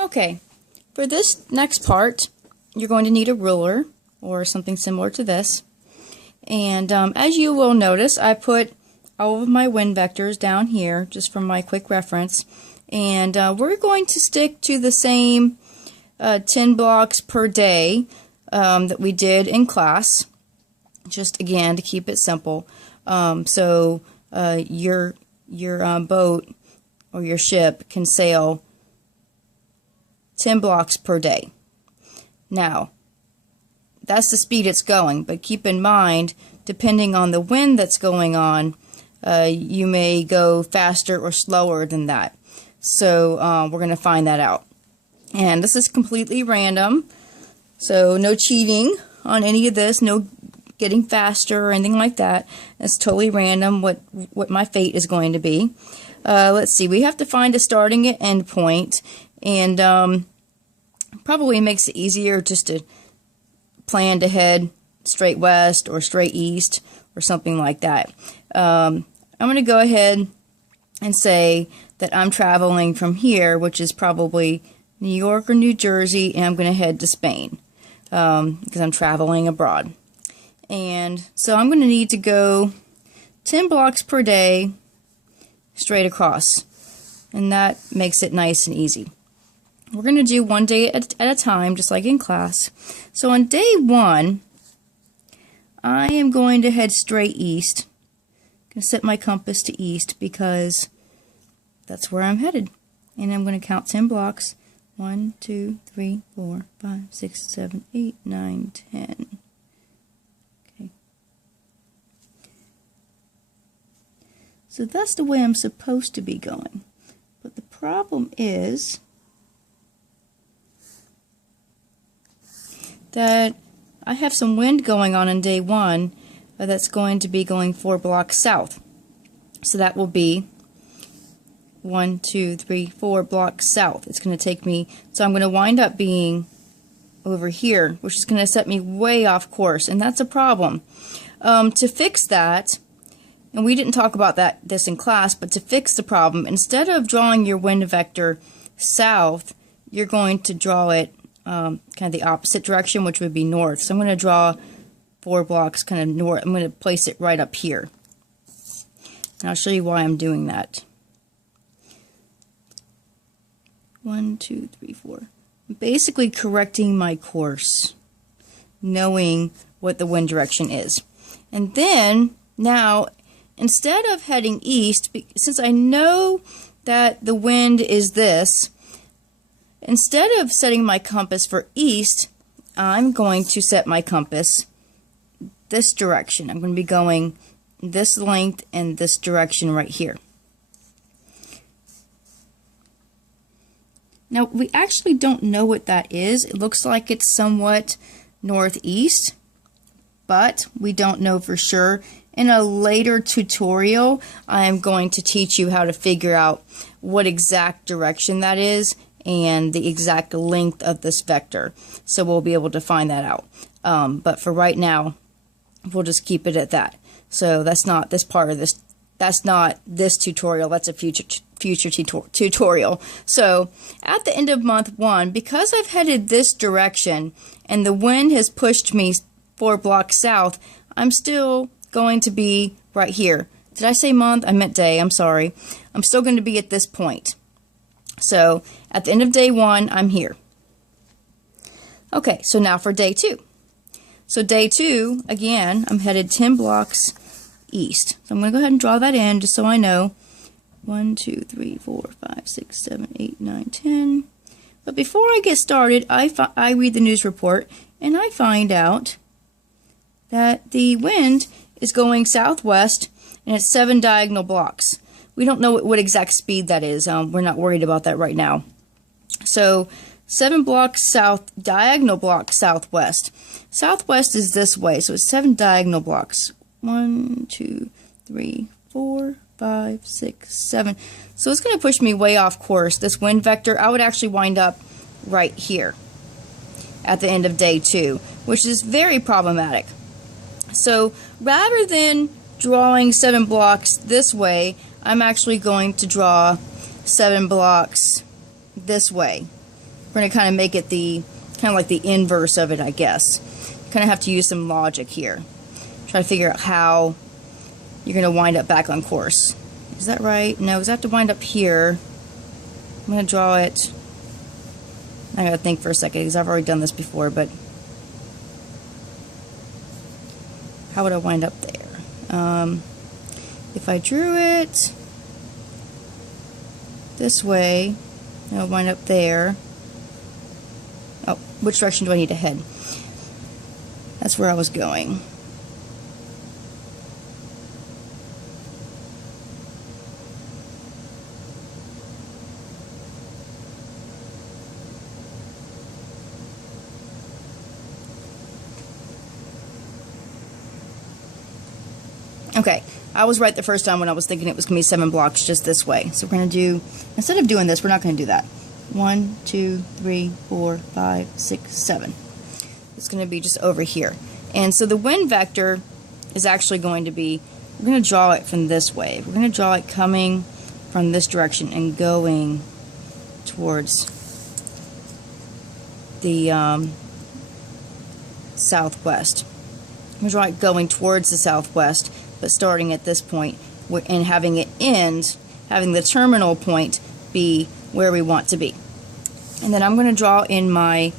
Okay, for this next part, you're going to need a ruler or something similar to this. And as you will notice, I put all of my wind vectors down here just for my quick reference. And we're going to stick to the same 10 blocks per day that we did in class, just again to keep it simple. So your boat or your ship can sail 10 blocks per day. Now, that's the speed it's going, but keep in mind, depending on the wind that's going on, you may go faster or slower than that. So we're going to find that out. And this is completely random, so no cheating on any of this, no getting faster or anything like that. It's totally random what my fate is going to be. Let's see, we have to find a starting and end point, and probably makes it easier just to plan to head straight west or straight east or something like that. I'm going to go ahead and say that I'm traveling from here, which is probably New York or New Jersey, and I'm going to head to Spain because I'm traveling abroad. And so I'm going to need to go 10 blocks per day straight across, and that makes it nice and easy. We're going to do one day at a time, just like in class. So on day 1, I am going to head straight east. I'm going to set my compass to east because that's where I'm headed. And I'm going to count 10 blocks. 1, 2, 3, 4, 5, 6, 7, 8, 9, 10. Okay. So that's the way I'm supposed to be going. But the problem is that I have some wind going on day 1 that's going to be going 4 blocks south. So that will be 1, 2, 3, 4 blocks south. It's going to take me, so I'm going to wind up being over here, which is going to set me way off course, and that's a problem. To fix that, and we didn't talk about this in class, but to fix the problem, instead of drawing your wind vector south, you're going to draw it kind of the opposite direction, which would be north. So I'm going to draw 4 blocks kind of north. I'm going to place it right up here. And I'll show you why I'm doing that. 1, 2, 3, 4. I'm basically correcting my course, knowing what the wind direction is. And then, now, instead of heading east, since I know that the wind is this, instead of setting my compass for east, I'm going to set my compass this direction. I'm going to be going this length and this direction right here. Now, we actually don't know what that is. It looks like it's somewhat northeast, but we don't know for sure. In a later tutorial, I am going to teach you how to figure out what exact direction that is and the exact length of this vector. So we'll be able to find that out. But for right now, we'll just keep it at that. So that's not this part of this. That's not this tutorial. That's a future tutorial. So at the end of month 1, because I've headed this direction and the wind has pushed me 4 blocks south, I'm still going to be right here. Did I say month? I meant day. I'm sorry. I'm still going to be at this point. So at the end of day 1, I'm here. Okay, so now for day 2. So day 2, again, I'm headed 10 blocks east. So I'm going to go ahead and draw that in just so I know. 1, 2, 3, 4, 5, 6, 7, 8, 9, 10. But before I get started, I read the news report and I find out that the wind is going southwest and it's 7 diagonal blocks. We don't know what exact speed that is. We're not worried about that right now. So 7 blocks south, diagonal blocks southwest. Southwest is this way, so it's 7 diagonal blocks. 1, 2, 3, 4, 5, 6, 7. So it's going to push me way off course. This wind vector, I would actually wind up right here at the end of day 2, which is very problematic. So rather than drawing 7 blocks this way, I'm actually going to draw 7 blocks this way. We're going to kind of make it the kind of like the inverse of it, I guess. Kind of have to use some logic here. Try to figure out how you're going to wind up back on course. Is that right? No, because I have to wind up here. I'm going to draw it. I got to think for a second because I've already done this before, but how would I wind up there? If I drew it this way, I'll wind up there. Oh, which direction do I need to head? That's where I was going. Okay, I was right the first time when I was thinking it was going to be 7 blocks just this way. So we're going to do, instead of doing this, we're not going to do that. 1, 2, 3, 4, 5, 6, 7. It's going to be just over here. And so the wind vector is actually going to be, we're going to draw it from this way. We're going to draw it coming from this direction and going towards the southwest. I'm going to draw it going towards the southwest, but starting at this point and having it end, having the terminal point be where we want to be. And then I'm going to draw in my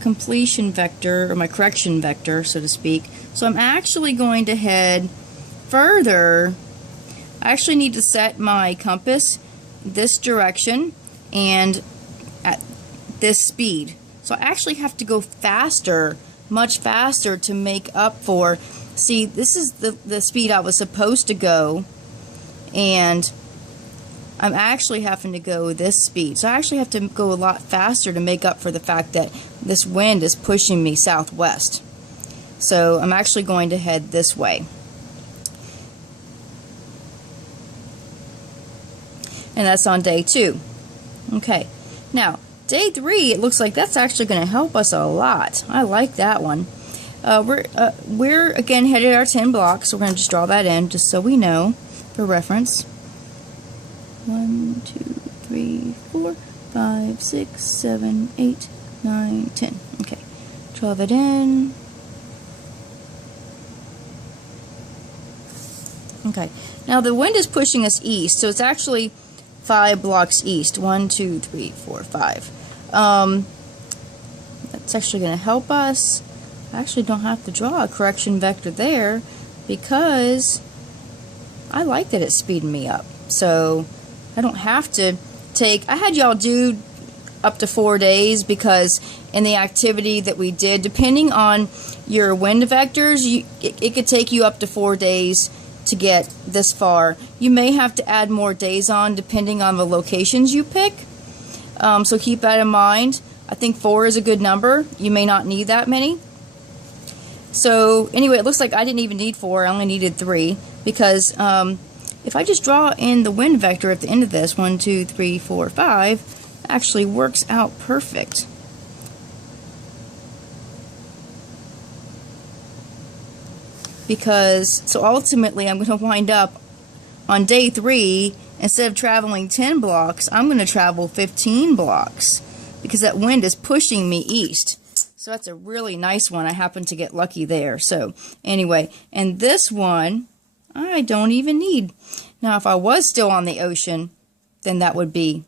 completion vector, or my correction vector, so to speak. So I'm actually going to head further. I actually need to set my compass this direction and at this speed. So I actually have to go faster, much faster, to make up for, see, this is the speed I was supposed to go, and I'm actually having to go this speed. So I actually have to go a lot faster to make up for the fact that this wind is pushing me southwest. So I'm actually going to head this way. And that's on day 2. Okay, now day 3, it looks like that's actually going to help us a lot. I like that one. We're again headed our 10 blocks, so we're going to just draw that in just so we know for reference. 1, 2, 3, 4, 5, 6, 7, 8, 9, 10. Okay, draw that in. Okay, now the wind is pushing us east, so it's actually 5 blocks east. 1, 2, 3, 4, 5. That's actually going to help us. I actually don't have to draw a correction vector there because I like that it's speeding me up. So I don't have to take, I had y'all do up to 4 days because in the activity that we did, depending on your wind vectors, it could take you up to 4 days to get this far. You may have to add more days on depending on the locations you pick. So keep that in mind. I think 4 is a good number. You may not need that many. So anyway, it looks like I didn't even need 4. I only needed 3 because if I just draw in the wind vector at the end of this, 1, 2, 3, 4, 5, actually works out perfect. Because, so ultimately I'm going to wind up on day 3, instead of traveling 10 blocks, I'm going to travel 15 blocks because that wind is pushing me east. So that's a really nice one. I happen to get lucky there. So anyway, and this one I don't even need. Now if I was still on the ocean, then that would be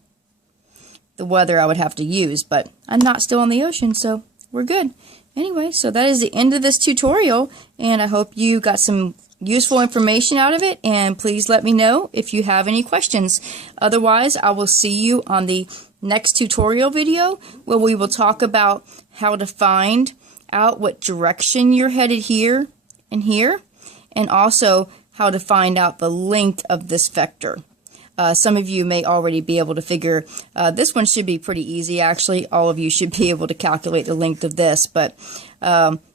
the weather I would have to use, but I'm not still on the ocean, so we're good. Anyway, so that is the end of this tutorial, and I hope you got some useful information out of it, and please let me know if you have any questions. Otherwise, I will see you on the next tutorial video where we will talk about how to find out what direction you're headed here and here, and also how to find out the length of this vector. Some of you may already be able to figure, this one should be pretty easy actually. All of you should be able to calculate the length of this, but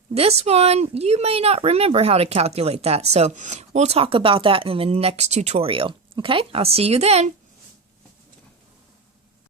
this one, you may not remember how to calculate that. So we'll talk about that in the next tutorial. Okay, I'll see you then.